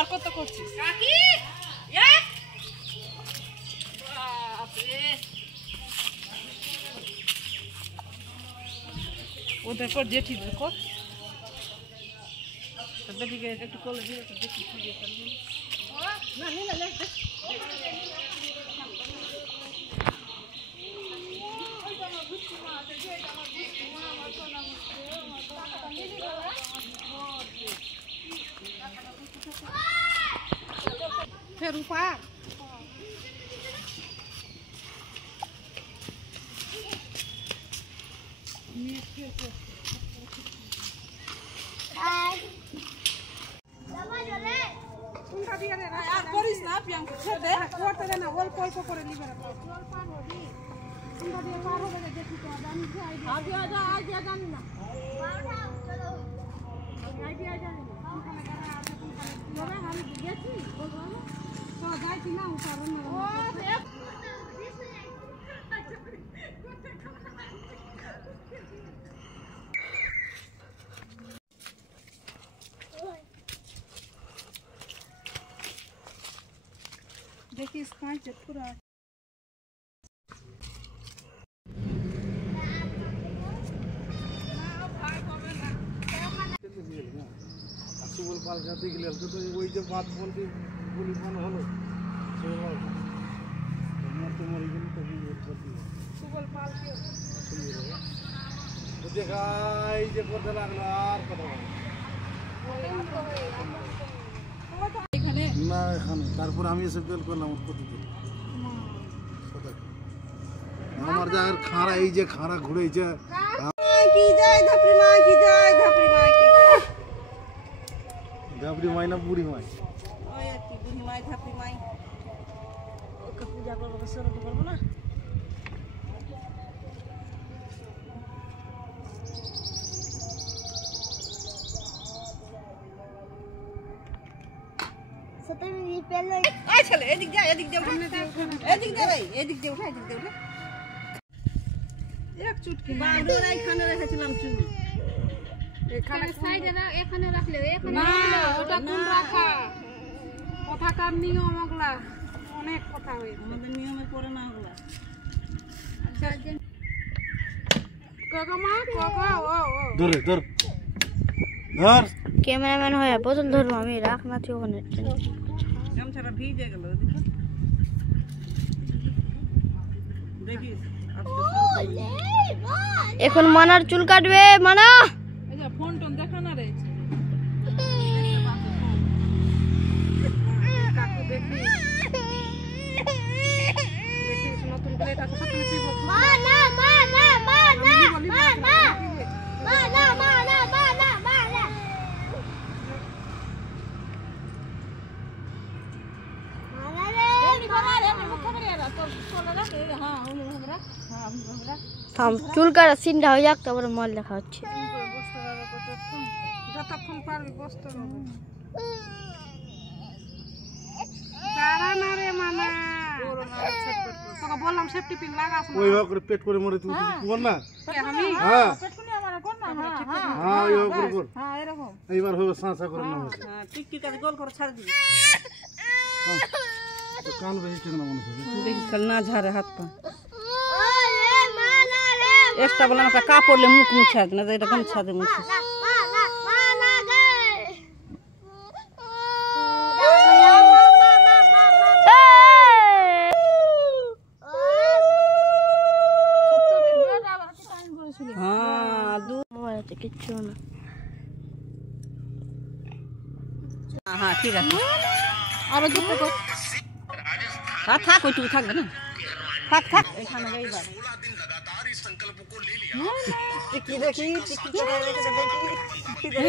আর কত করছিস কাকি ওদের পর জেঠি কর বেটিকে একটু কোলে দিয়ে দেখি না না না फिर ऊपर देखिए इस कांच पूरा सुबल पाल जाते के लिए तो वही जब बात बोलती बोली मन हलो तो मरी गई तो भी बोलती सुबल पाल के तो देखा ये করতে লাগলো আর কথা না এখানে তারপর আমি এসে বেল করলাম প্রতিদিন আমার জায়গার খাড়া এই যে খাড়া ঘুরেছে কি যায় ধাপড়ি মা কি যায় ধাপড়ি মা কি যায় ধাপড়ি মাই না বুড়ি মাই ওই আতি বুড়ি মাই ধাপড়ি মাই ওকে পূজা করব শুরু করব না चले एदिक जा एदिक भाई एदिक दे उठा एक चुटकी बांधो নাই খানে রেখেছিলাম চুল এখানে সাইডে না এখানে রাখলে এখানে না ওটা কোন রাখা কথা কার নিয়ম ওগুলা অনেক কথা হয় আমাদের নিয়মে পড়ে না ওগুলা আচ্ছা কাকামা কাকা ও ধর ক্যামেরাম্যান হয় বোতল ধরবো আমি রাখ না তুই ওখানে গামছাটা ভিজে গেল দেখিস এখন মানার চুল কাটবে মানা এই যে ফোন টোন দেখা না রে কাকু দেখিস নতুন করে কাকু সাথে পিব মানা থাম চুল কাটা সিনটা হয়ে যাক তারপরে মাল লেখা হচ্ছে যতক্ষণ পারবি বসতে হবে দাঁড়া না রে মামা তোকে বললাম সেফটি পিন লাগাস না ওই করে পেট করে মরে তুই বল না আমি হ্যাঁ পেট করে আমারে কর না হ্যাঁ ওই কর হ্যাঁ এরকম এইবার হবে সাঁসা করে না হ্যাঁ টিক করে গোল করে ছাড় দিবি তো কান বেশি ঠিক না মনে হচ্ছে দেখিস কাল না ঝাড়ে হাত পা एक्स्ट्रा बोला ना कापड़ ले मुख मुछा ना तो एकदम छा दे मुछ हां दूध मोबाइल ते किच्छु ना हां ठीक है और जो को था कोई तू था ना থাক এখানে যাইবা 16 দিন लगातार इस संकल्प को ले लिया टिकी देखी टिकी